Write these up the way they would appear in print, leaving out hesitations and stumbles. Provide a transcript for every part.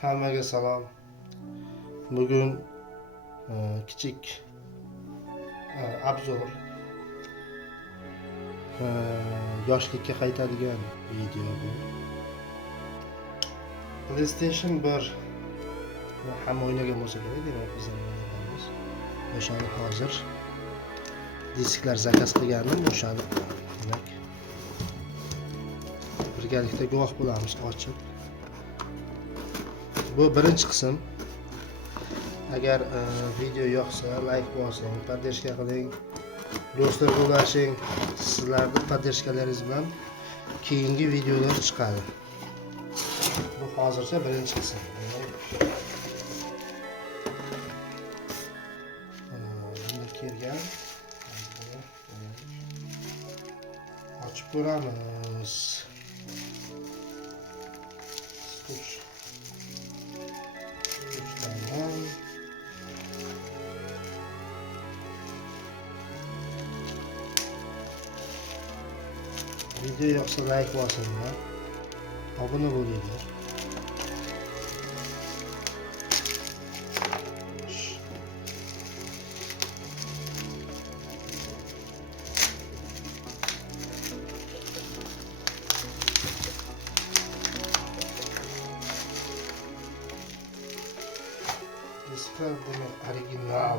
Hammaga salom. Bugun kichik obzor yoshlikka qaytadigan video bu. PlayStation 1 hamma o'ynagan bo'lsa kerak, demak biz ham o'ynaymiz. O'shani hozir disklar zakaz qilgandim, o'shani demak birgalikda guvoh bo'lamiz ochib. Bu birinchi qism. Agar video yoqsa, like bosing, poddershka qiling, do'stlarga ulashing. Sizlarning poddershkalaringiz bilan keyingi videolar chiqadi. Bu hozircha birinchi qism. Bunda kelgan. Ochib ko'ramiz. Video yoqsa like bosinglar, obuna bo'linglar. Disklar demek original.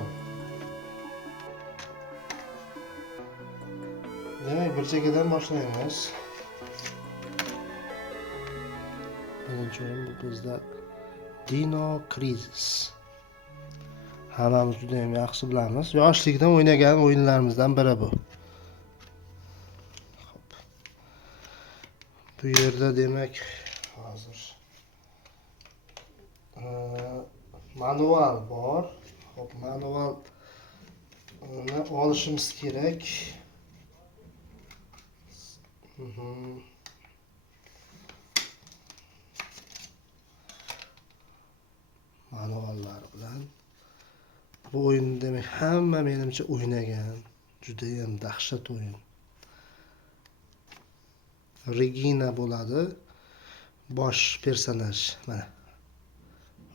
Demek bir chekkadan boshlaymiz. Birinchi o'yin bu bizda Dino Crisis. Hammamiz juda ham yaxshi bilamiz. Yoshlikdan o'ynagan o'yinlarimizdan biri bu. Xo'p. Bu yerda demak hozir manual bor. Xo'p, manualni olishimiz kerak. Manuallar bilan bu o'yinni demak hamma menimcha o'ynagan, juda ham dahshat o'yin. Regina bo'ladi, bosh personaj. Mana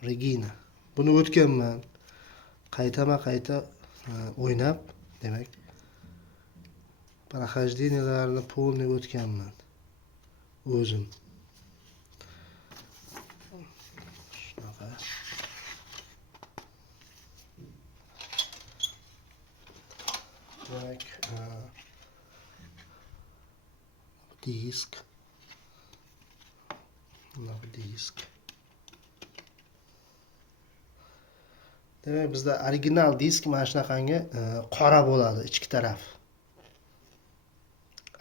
Regina. Buni o'tganman. Qayta o'ynab, demak прохожденияларni полный o'tganman o'zim. Shunaqa. Demak, disk. Demak, bizda original disk mana shunaqangi qora bo'ladi ichki taraf.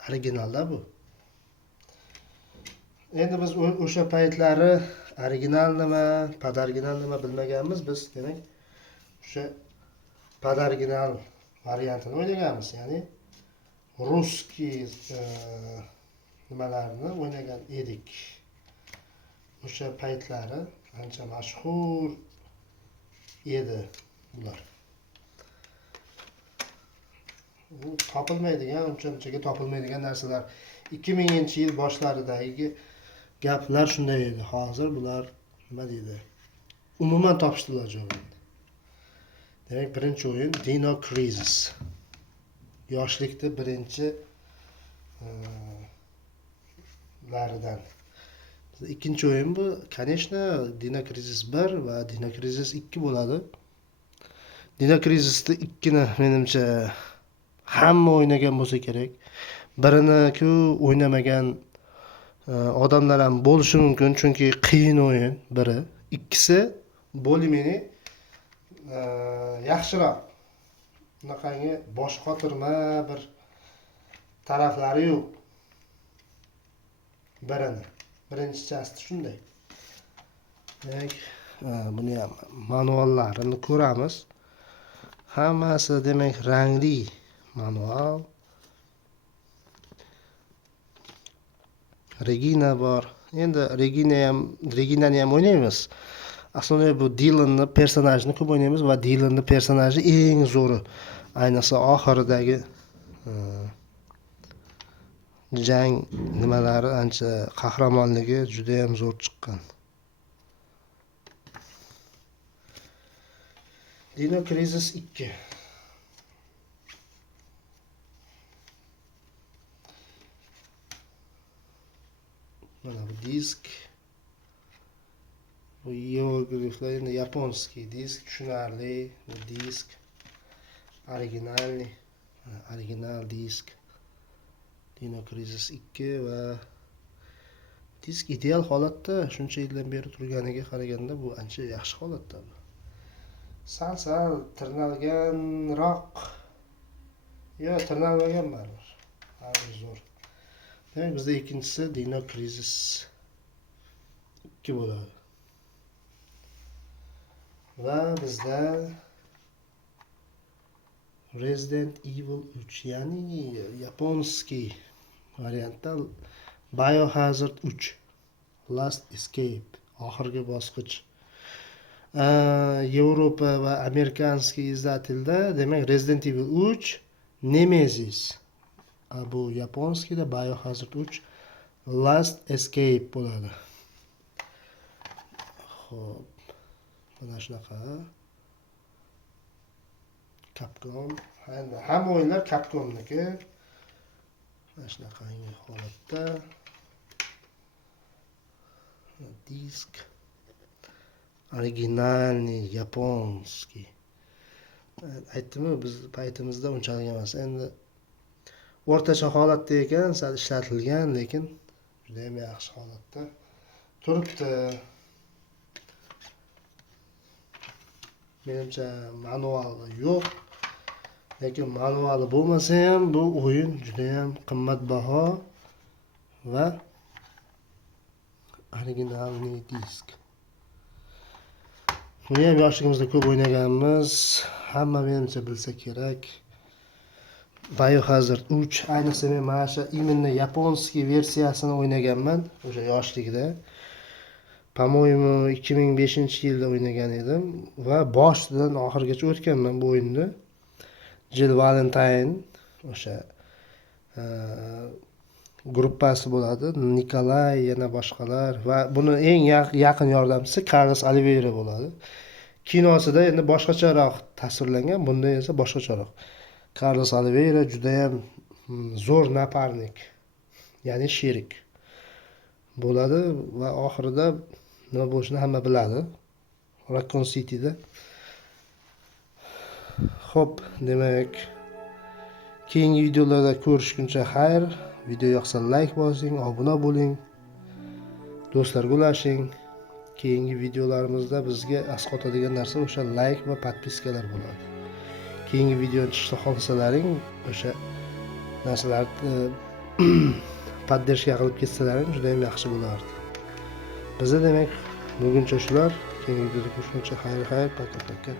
Originalda bu. Endi biz o'sha paytlari original nima, podoriginal nima bilmaganmiz. Biz demak o'sha podoriginal variantini o'ynaganmiz, ya'ni ruskiy nimalarni o'ynagan edik. O'sha paytlari ancha mashhur edi bular. Bu topilmaydigan, uncha-munchaga topilmaydigan narsalar. 2000-yil boshlaridagi gaplar shunday edi. Hozir bular nima deydi? Umuman topishdilar joyini. Demak, birinchi o'yin Dino Crisis. Yoshlikda birinchi laridan. Ikkinchi o'yin bu, конечно, Dino Crisis 1 va Dino Crisis 2 bo'ladi. Dino Crisis'da 2ni menimcha hamma o'ynagan bo'lsa kerak. Birini-ku o'ynamagan odamlar ham bo'lishi mumkin, chunki qiyin o'yin biri. Ikkisi bo'limini yaxshiroq. Bunaqangi bosh qotirma bir taraflari yo'q. Birinchisi shunday. Demak, buni ham manuallarini ko'ramiz. Hammasi demak rangli manual. Regina bor. Endi Reginani ham o'ynaymiz. Aslida bu Dylanning personajini ko'p o'ynaymiz va Dylanning personaji eng zo'ri. Ayniqsa oxiridagi jang nimalari ancha qahramonligi juda ham zo'r chiqqan. Dino Crisis 2. Mana bu disk. Bu hierogliflar endi yaponskiy disk, tushunarli. Bu disk original disk. Dino Crisis 2 va disk ideal holatda, shuncha yildan beri turganiga qaraganda bu ancha yaxshi holatda. Sal tirnalganroq. Yo, tirnalmagan baribir. Zo'r. Demak, bizda ikkinchisi Dino Crisis 2 bo'ladi. Va bizda Resident Evil 3, ya'ni yaponskiy variantda Biohazard 3 Last Escape, oxirgi bosqich. Yevropa va amerikanskiy izlatilda, demak Resident Evil 3 Nemesis. Bu yaponskiyda Biohazard 3 Last Escape bo'ladi. Xo'p, mana shunaqa. Capcom, hamma o'yinlar Capcomniki. Mana shunaqa holatda. Disk originalniy yaponskiy. Aytdim-ku, biz paytimizda unchalik emas. Endi o'rtacha holatda ekan, sal ishlatilgan, lekin juda ham yaxshi holatda turibdi. Menimcha manuali yo'q. Lekin manuali bo'lmasa ham bu o'yin juda ham qimmatbaho va originalniy disk. Buni ham yoshligimizda ko'p o'ynaganmiz. Hamma menimcha bilsa kerak. Biohazard 3, ayniqsa men mana shu именно yaponskiy versiyasini o'ynaganman o'sha yoshligida. По-моему 2005-yilda o'ynagan edim va boshidan oxirigacha o'tganman bu o'yinni. Jill Valentine o'sha gruppasi bo'ladi, Nikolay, yana boshqalar va buni eng yaqin yordamchisi Carlos Oliveira bo'ladi. Kinosida endi boshqacharoq tasvirlangan, bunda esa boshqacharoq. Carlos Oliveira juda ham zo'r naparnik, ya'ni sherik bo'ladi va oxirida nima bo'lishini hamma biladi. Raccoon City'da. Xo'p, demak keyingi videolarda ko'rishguncha xayr. Video yoqsa like bosing, obuna bo'ling, do'stlarga ulashing. Keyingi videolarimizda bizga asqotadigan narsa o'sha like va podpiskalar bo'ladi. Keyingi videoni chiqishda xohlasalaring, o'sha narsalarni poddershka qilib ketsalaring juda ham yaxshi bo'lardi. Bizda demak buguncha shular. Keyingi videoda ko'rishguncha xayr, paka.